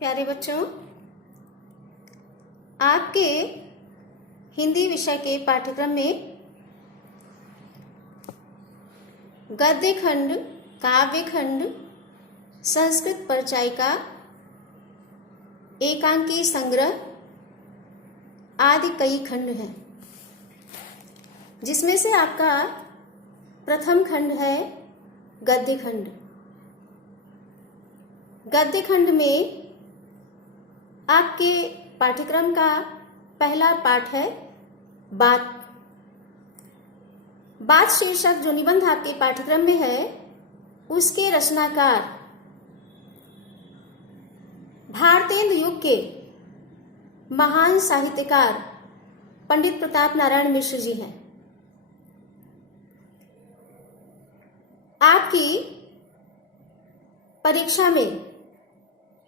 प्यारे बच्चों, आपके हिंदी विषय के पाठ्यक्रम में गद्य खंड, काव्य खंड, संस्कृत परिचायिका, एकांकी संग्रह आदि कई खंड हैं, जिसमें से आपका प्रथम खंड है गद्य खंड। गद्य खंड में आपके पाठ्यक्रम का पहला पाठ है बात। बात शीर्षक जो निबंध आपके पाठ्यक्रम में है, उसके रचनाकार भारतेंदु युग के महान साहित्यकार पंडित प्रताप नारायण मिश्र जी हैं। आपकी परीक्षा में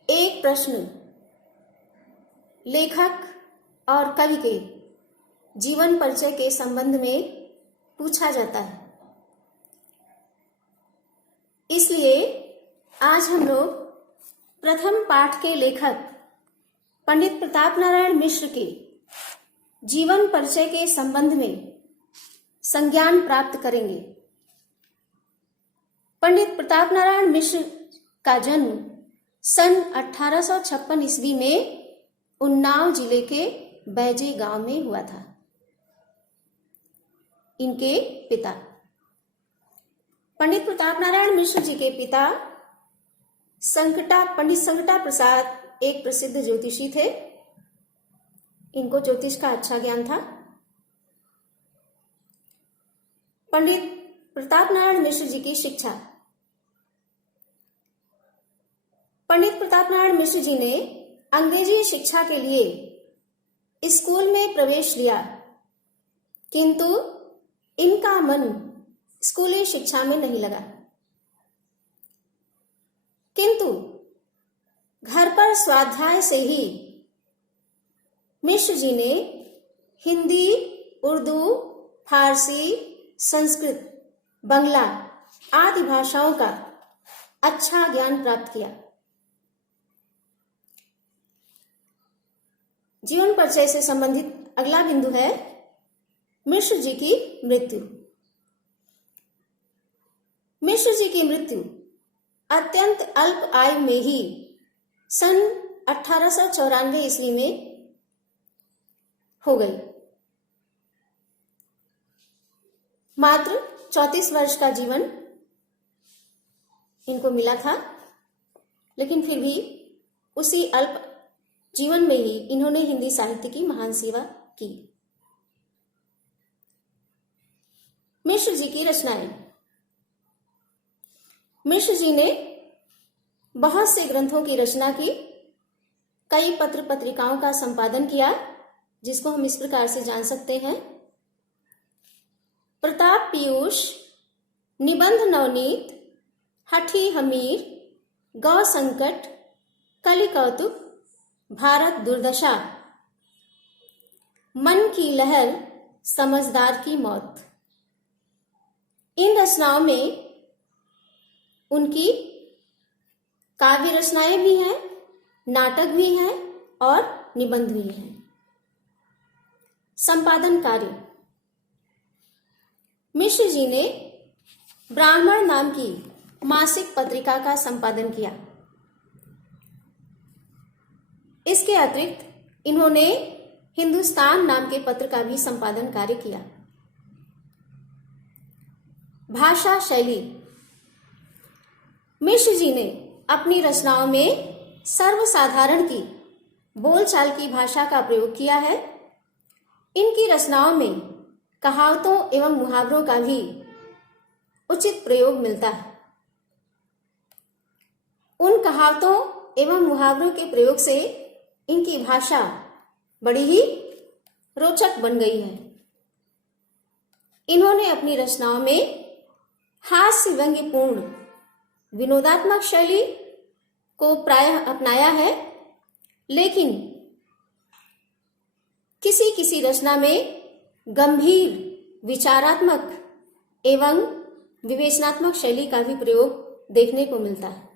एक प्रश्न लेखक और कवि के जीवन परिचय के संबंध में पूछा जाता है। इसलिए आज हम लोग प्रथम पाठ के लेखक पंडित प्रताप नारायण मिश्र के जीवन परिचय के संबंध में संज्ञान प्राप्त करेंगे। पंडित प्रताप नारायण मिश्र का जन्म सन 1856 ईस्वी में उन्नाव जिले के बैजे गांव में हुआ था। इनके पिता पंडित प्रताप नारायण मिश्र जी के पिता पंडित संकटा प्रसाद एक प्रसिद्ध ज्योतिषी थे। इनको ज्योतिष का अच्छा ज्ञान था। पंडित प्रताप नारायण मिश्र जी की शिक्षा। पंडित प्रताप नारायण मिश्र जी ने अंग्रेजी शिक्षा के लिए स्कूल में प्रवेश लिया, किंतु इनका मन स्कूली शिक्षा में नहीं लगा। किंतु घर पर स्वाध्याय से ही मिश्र जी ने हिंदी, उर्दू, फारसी, संस्कृत, बंगला आदि भाषाओं का अच्छा ज्ञान प्राप्त किया। जीवन परिचय से संबंधित अगला बिंदु है मिश्र जी की मृत्यु। मिश्र जी की मृत्यु अत्यंत अल्प आयु में ही सन 1894 ईस्वी में हो गई। मात्र 34 वर्ष का जीवन इनको मिला था, लेकिन फिर भी उसी अल्प जीवन में ही इन्होंने हिंदी साहित्य की महान सेवा की। मिश्र जी की रचनाएं। मिश्र जी ने बहुत से ग्रंथों की रचना की, कई पत्र पत्रिकाओं का संपादन किया, जिसको हम इस प्रकार से जान सकते हैं। प्रताप पीयूष, निबंध नवनीत, हठी हमीर, गौ संकट, कलि कौतुक, भारत दुर्दशा, मन की लहर, समझदार की मौत। इन रचनाओं में उनकी काव्य रचनाएं भी हैं, नाटक भी हैं और निबंध भी हैं। संपादन कार्य। मिश्र जी ने ब्राह्मण नाम की मासिक पत्रिका का संपादन किया। इसके अतिरिक्त इन्होंने हिंदुस्तान नाम के पत्र का भी संपादन कार्य किया। भाषा शैली। मिश्र जी ने अपनी रचनाओं में सर्वसाधारण की बोलचाल की भाषा का प्रयोग किया है। इनकी रचनाओं में कहावतों एवं मुहावरों का भी उचित प्रयोग मिलता है। उन कहावतों एवं मुहावरों के प्रयोग से इनकी भाषा बड़ी ही रोचक बन गई है। इन्होंने अपनी रचनाओं में हास्य व्यंग्यपूर्ण विनोदात्मक शैली को प्रायः अपनाया है, लेकिन किसी किसी रचना में गंभीर विचारात्मक एवं विवेचनात्मक शैली का भी प्रयोग देखने को मिलता है।